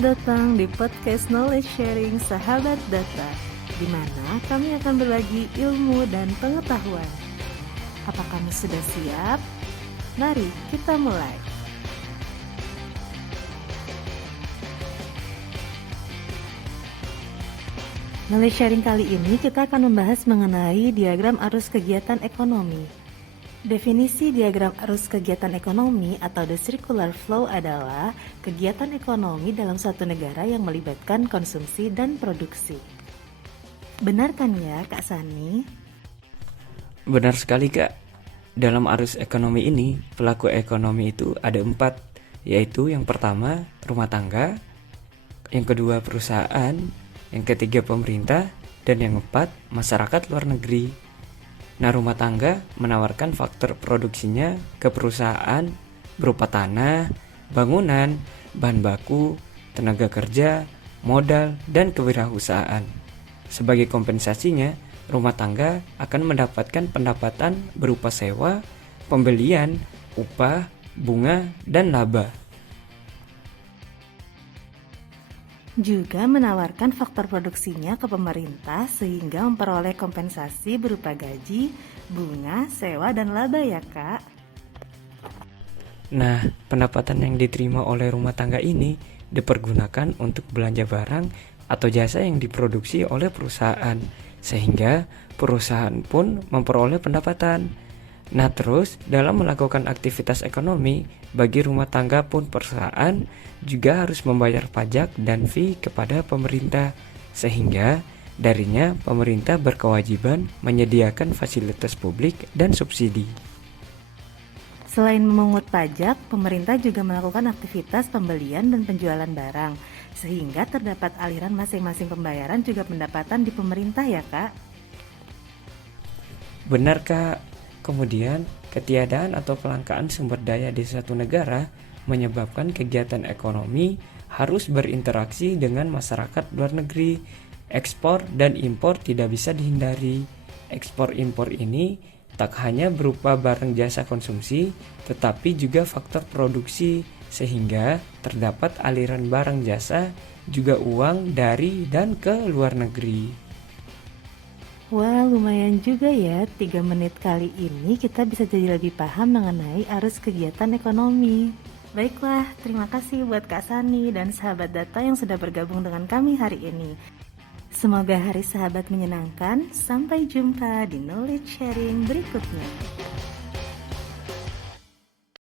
datang di podcast Knowledge Sharing Sahabat Data, di mana kami akan berbagi ilmu dan pengetahuan. Apa kamu sudah siap? Mari kita mulai. Knowledge Sharing kali ini kita akan membahas mengenai diagram arus kegiatan ekonomi. Definisi diagram arus kegiatan ekonomi atau the circular flow adalah kegiatan ekonomi dalam suatu negara yang melibatkan konsumsi dan produksi. Benar kan ya, Kak Sani? Benar sekali, Kak. Dalam arus ekonomi ini, pelaku ekonomi itu ada 4, yaitu yang pertama rumah tangga, yang kedua perusahaan, yang ketiga pemerintah, dan yang keempat masyarakat luar negeri. Nah, rumah tangga menawarkan faktor produksinya ke perusahaan berupa tanah, bangunan, bahan baku, tenaga kerja, modal, dan kewirausahaan. Sebagai kompensasinya, rumah tangga akan mendapatkan pendapatan berupa sewa, pembelian, upah, bunga, dan laba. Juga menawarkan faktor produksinya ke pemerintah sehingga memperoleh kompensasi berupa gaji, bunga, sewa, dan laba ya, Kak. Nah, pendapatan yang diterima oleh rumah tangga ini dipergunakan untuk belanja barang atau jasa yang diproduksi oleh perusahaan, sehingga perusahaan pun memperoleh pendapatan. Nah, terus dalam melakukan aktivitas ekonomi, bagi rumah tangga pun perusahaan juga harus membayar pajak dan fee kepada pemerintah, sehingga darinya pemerintah berkewajiban menyediakan fasilitas publik dan subsidi. Selain memungut pajak, pemerintah juga melakukan aktivitas pembelian dan penjualan barang, sehingga terdapat aliran masing-masing pembayaran juga pendapatan di pemerintah ya, Kak. Benar, Kak. Kemudian, ketiadaan atau kelangkaan sumber daya di suatu negara menyebabkan kegiatan ekonomi harus berinteraksi dengan masyarakat luar negeri. Ekspor dan impor tidak bisa dihindari. Ekspor-impor ini tak hanya berupa barang jasa konsumsi, tetapi juga faktor produksi, sehingga terdapat aliran barang jasa, juga uang dari dan ke luar negeri. Wah, lumayan juga ya, 3 menit kali ini kita bisa jadi lebih paham mengenai arus kegiatan ekonomi. Baiklah, terima kasih buat Kak Sani dan sahabat data yang sudah bergabung dengan kami hari ini. Semoga hari sahabat menyenangkan, sampai jumpa di knowledge sharing berikutnya.